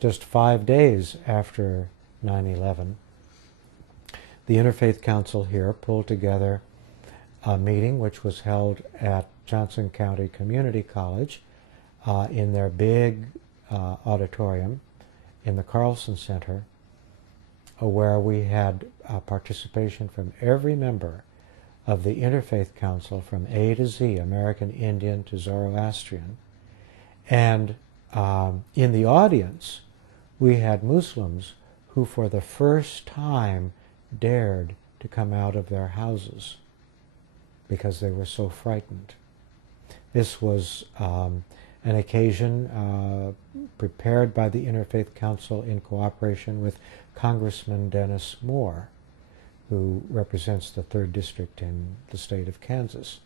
just 5 days after 9/11, the Interfaith Council here pulled together a meeting which was held at Johnson County Community College in their big auditorium in the Carlson Center, where we had participation from every member of the Interfaith Council from A to Z, American Indian to Zoroastrian. And in the audience, we had Muslims who for the first time dared to come out of their houses because they were so frightened. This was an occasion prepared by the Interfaith Council in cooperation with Congressman Dennis Moore, who represents the 3rd District in the state of Kansas.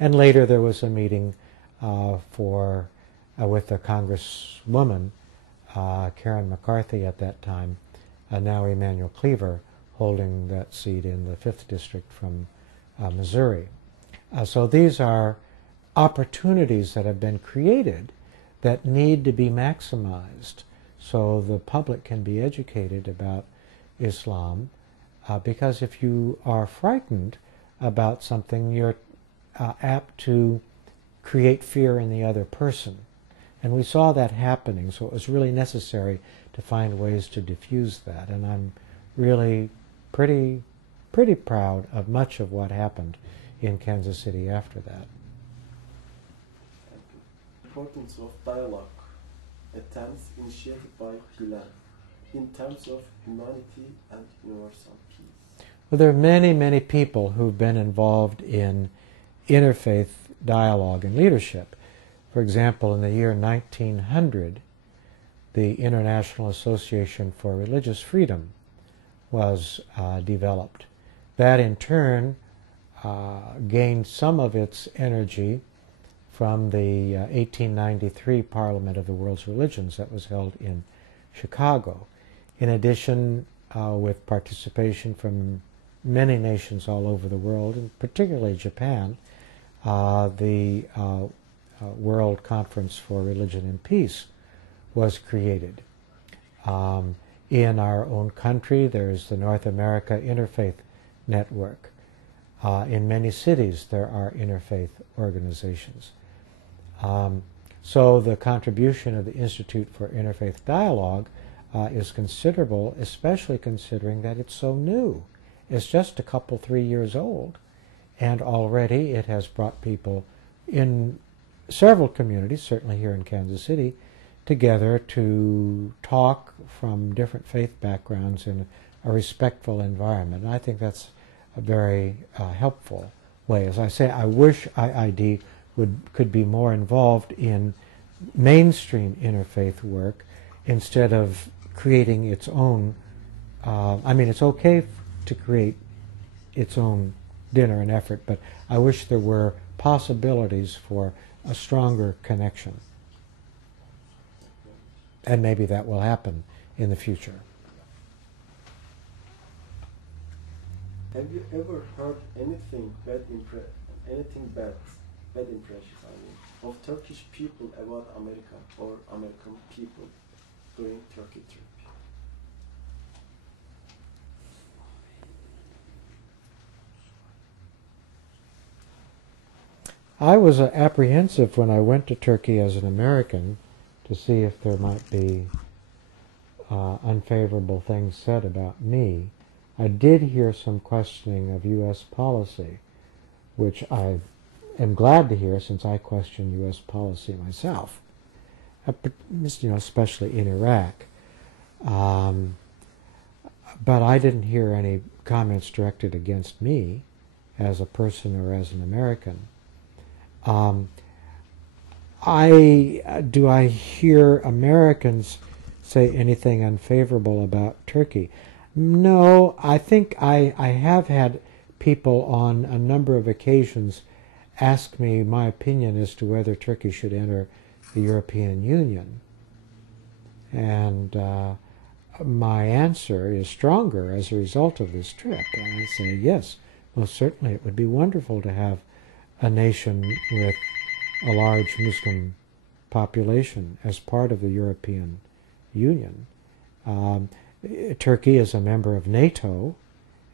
And later there was a meeting with the Congresswoman, Karen McCarthy at that time, now Emanuel Cleaver, holding that seat in the 5th District from Missouri. So these are opportunities that have been created that need to be maximized so the public can be educated about Islam, because if you are frightened about something, you're apt to create fear in the other person. And we saw that happening, so it was really necessary to find ways to diffuse that. And I'm really pretty proud of much of what happened in Kansas City after that. Importance of dialogue, attempts initiated by Gulen in terms of humanity and universal peace. Well, there are many people who've been involved in interfaith dialogue and leadership. For example, in the year 1900, the International Association for Religious Freedom was developed. That in turn gained some of its energy from the 1893 Parliament of the World's Religions that was held in Chicago. In addition, with participation from many nations all over the world, and particularly Japan, the World Conference for Religion and Peace was created. In our own country, there's the North America Interfaith Network. In many cities, there are interfaith organizations. So the contribution of the Institute for Interfaith Dialogue is considerable, especially considering that it's so new. It's just a couple, 3 years old, and already it has brought people in several communities, certainly here in Kansas City, together to talk from different faith backgrounds in a respectful environment. And I think that's a very helpful way. As I say, I wish IID could be more involved in mainstream interfaith work instead of creating its own. I mean, it's okay to create its own dinner and effort, but I wish there were possibilities for a stronger connection. And maybe that will happen in the future. Have you ever heard anything bad impression, of Turkish people about America or American people during Turkey trip? I was apprehensive when I went to Turkey as an American to see if there might be unfavorable things said about me. I did hear some questioning of U.S. policy, which I am glad to hear since I question U.S. policy myself, especially in Iraq. But I didn't hear any comments directed against me as a person or as an American. Do I hear Americans say anything unfavorable about Turkey? No, I think I have had people on a number of occasions ask me my opinion as to whether Turkey should enter the European Union. And my answer is stronger as a result of this trip. And I say, yes, most certainly it would be wonderful to have a nation with a large Muslim population as part of the European Union. Um, Turkey is a member of NATO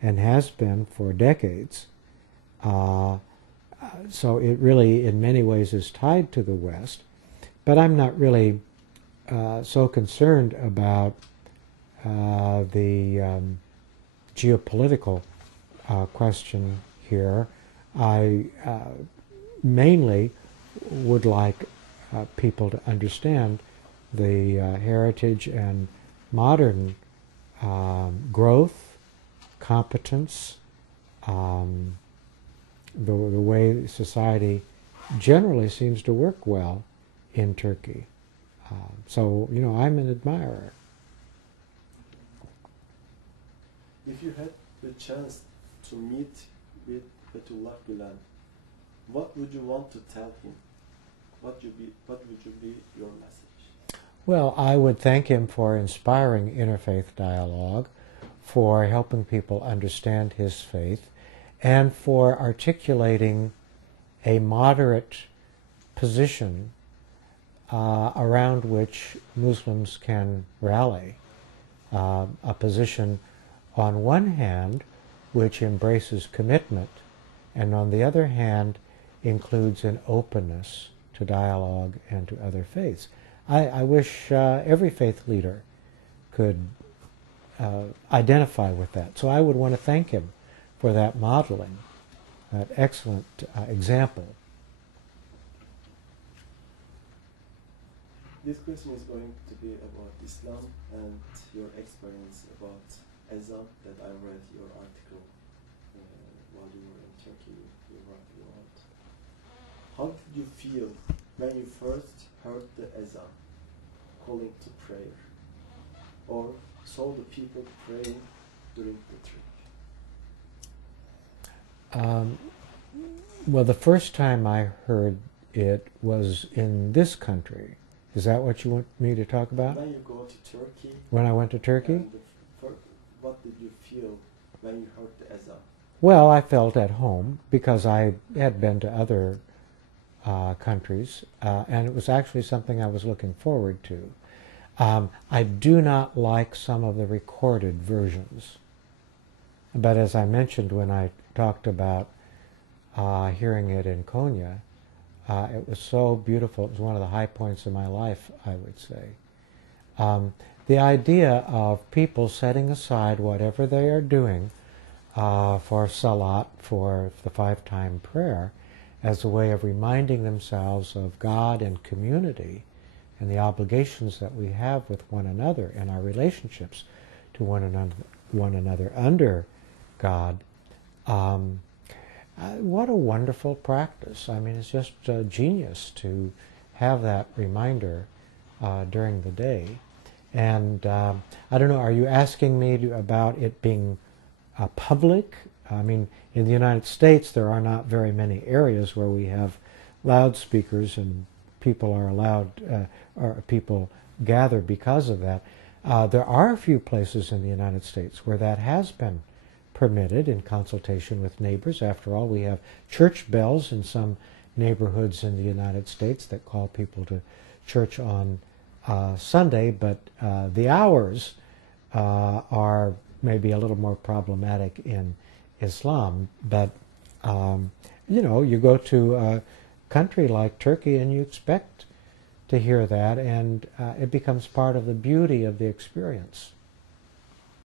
and has been for decades. So it really, in many ways, is tied to the West. But I'm not really so concerned about the geopolitical question here. I mainly would like people to understand the heritage and modern growth, competence, the way society generally seems to work well in Turkey. So, you know, I'm an admirer. If you had the chance to meet with Fethullah Gulen, what would you want to tell him? What would be your message? Well, I would thank him for inspiring interfaith dialogue, for helping people understand his faith, and for articulating a moderate position around which Muslims can rally. A position, on one hand, which embraces commitment, and on the other hand, includes an openness to dialogue and to other faiths. I wish every faith leader could identify with that. So I would want to thank him for that modeling, that excellent example. This question is going to be about Islam and your experience about Azan that I read your article while you were in Turkey. You wrote about. How did you feel when you first heard the Azan calling to prayer, or saw the people praying during the trip? Well, the first time I heard it was in this country. Is that what you want me to talk about? When you go to Turkey. When I went to Turkey? What did you feel when you heard the Azan? Well, I felt at home because I had been to other countries, and it was actually something I was looking forward to. I do not like some of the recorded versions, but as I mentioned when I talked about hearing it in Konya, it was so beautiful. It was one of the high points of my life, I would say. The idea of people setting aside whatever they are doing for salat, for the 5-time prayer, as a way of reminding themselves of God and community and the obligations that we have with one another and our relationships to one another under God. What a wonderful practice. I mean, it's just genius to have that reminder during the day. And I don't know, are you asking me about it being public? I mean, in the United States, there are not very many areas where we have loudspeakers and people are allowed, or people gather because of that. There are a few places in the United States where that has been permitted in consultation with neighbors. After all, we have church bells in some neighborhoods in the United States that call people to church on Sunday, but the hours are maybe a little more problematic in Islam. But you know, you go to a country like Turkey and you expect to hear that, and it becomes part of the beauty of the experience.